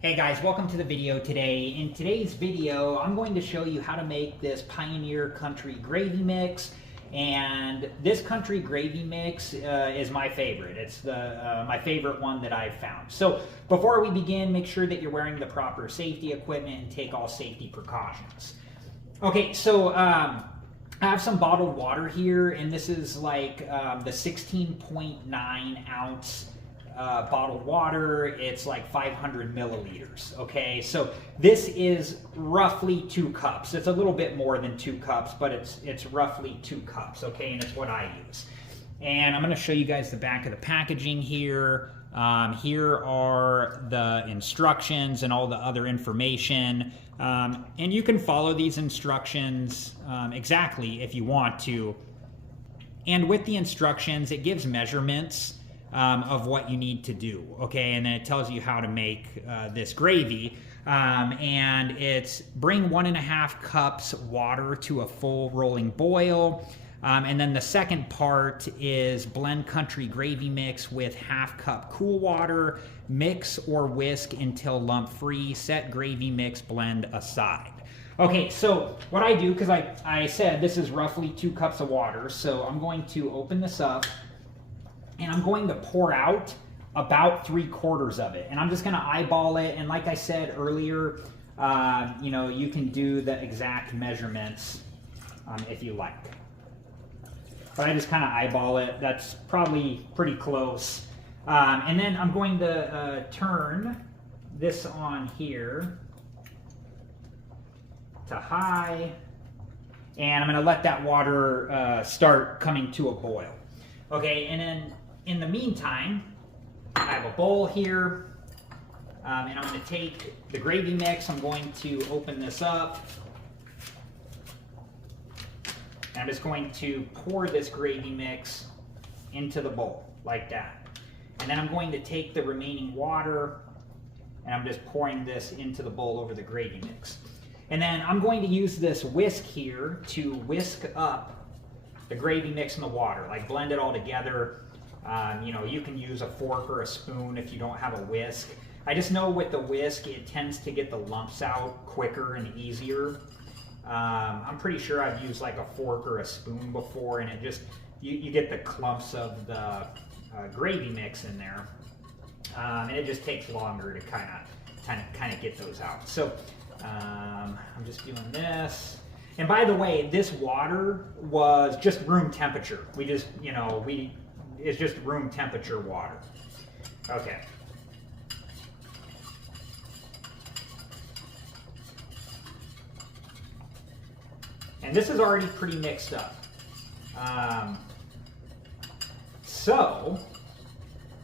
Hey guys, welcome to the video today. In today's video, I'm going to show you how to make this Pioneer Country Gravy Mix. And this country gravy mix is my favorite. It's my favorite one that I've found. So before we begin, make sure that you're wearing the proper safety equipment and take all safety precautions. Okay, so I have some bottled water here, and this is like the 16.9 ounce bottled water. It's like 500 milliliters. Okay, so this is roughly 2 cups. It's a little bit more than 2 cups, but it's roughly 2 cups. Okay, and it's what I use. And I'm going to show you guys the back of the packaging here. Here are the instructions and all the other information. And you can follow these instructions exactly if you want to. And with the instructions, it gives measurements of what you need to do, okay? And then it tells you how to make this gravy. And it's bring 1.5 cups water to a full rolling boil. And then the second part is blend country gravy mix with 1/2 cup cool water, mix or whisk until lump free, set gravy mix blend aside. Okay, so what I do, because I said this is roughly 2 cups of water, so I'm going to open this up and I'm going to pour out about 3/4 of it. And I'm just gonna eyeball it. And like I said earlier, you know, you can do the exact measurements if you like. But I just kind of eyeball it. That's probably pretty close. And then I'm going to turn this on here to high. And I'm gonna let that water start coming to a boil. Okay, and then in the meantime, I have a bowl here, and I'm going to take the gravy mix. I'm going to open this up, and I'm just going to pour this gravy mix into the bowl, like that. And then I'm going to take the remaining water, and I'm just pouring this into the bowl over the gravy mix. And then I'm going to use this whisk here to whisk up the gravy mix in the water, like blend it all together. You know, you can use a fork or a spoon if you don't have a whisk. I just know with the whisk, it tends to get the lumps out quicker and easier. I'm pretty sure I've used like a fork or a spoon before, and it just, you get the clumps of the gravy mix in there. And it just takes longer to kind of get those out. So I'm just doing this. And by the way, this water was just room temperature. We just, you know, it's just room temperature water. Okay. And this is already pretty mixed up. So,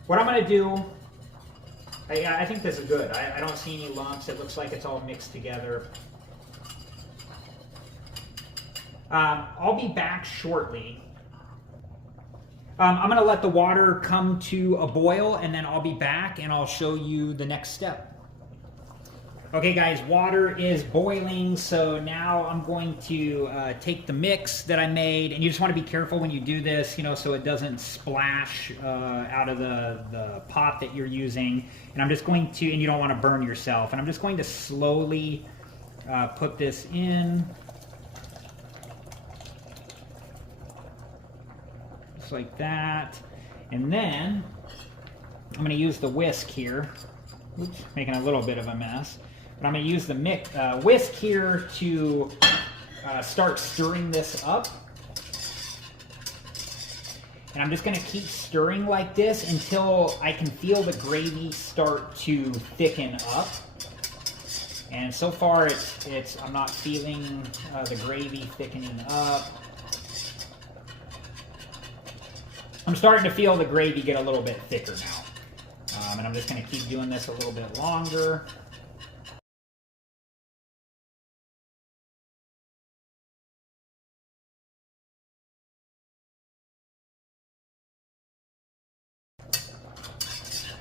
what I'm gonna do, I think this is good. I don't see any lumps. It looks like it's all mixed together. I'll be back shortly. I'm going to let the water come to a boil, and then I'll be back and I'll show you the next step. Okay guys, water is boiling, so now I'm going to take the mix that I made, and you just want to be careful when you do this, you know, so it doesn't splash out of the pot that you're using. And I'm just going to, and you don't want to burn yourself, and I'm just going to slowly put this in. Just like that. And then I'm going to use the whisk here. Oops, making a little bit of a mess. But I'm going to use the whisk here to start stirring this up. And I'm just going to keep stirring like this until I can feel the gravy start to thicken up. And so far I'm not feeling the gravy thickening up. I'm starting to feel the gravy get a little bit thicker now. And I'm just going to keep doing this a little bit longer.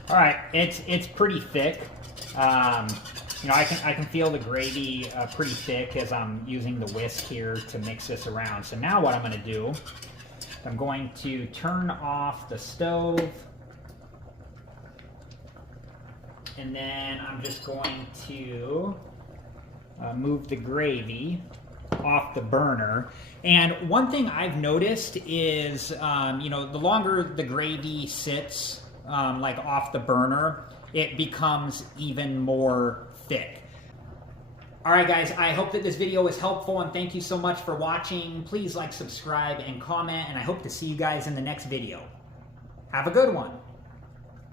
All right, it's pretty thick. You know, I can feel the gravy pretty thick as I'm using the whisk here to mix this around. So now what I'm going to do, I'm going to turn off the stove. And then I'm just going to move the gravy off the burner. And one thing I've noticed is, you know, the longer the gravy sits like off the burner, it becomes even more thick. All right, guys, I hope that this video was helpful, and thank you so much for watching. Please like, subscribe, and comment, and I hope to see you guys in the next video. Have a good one.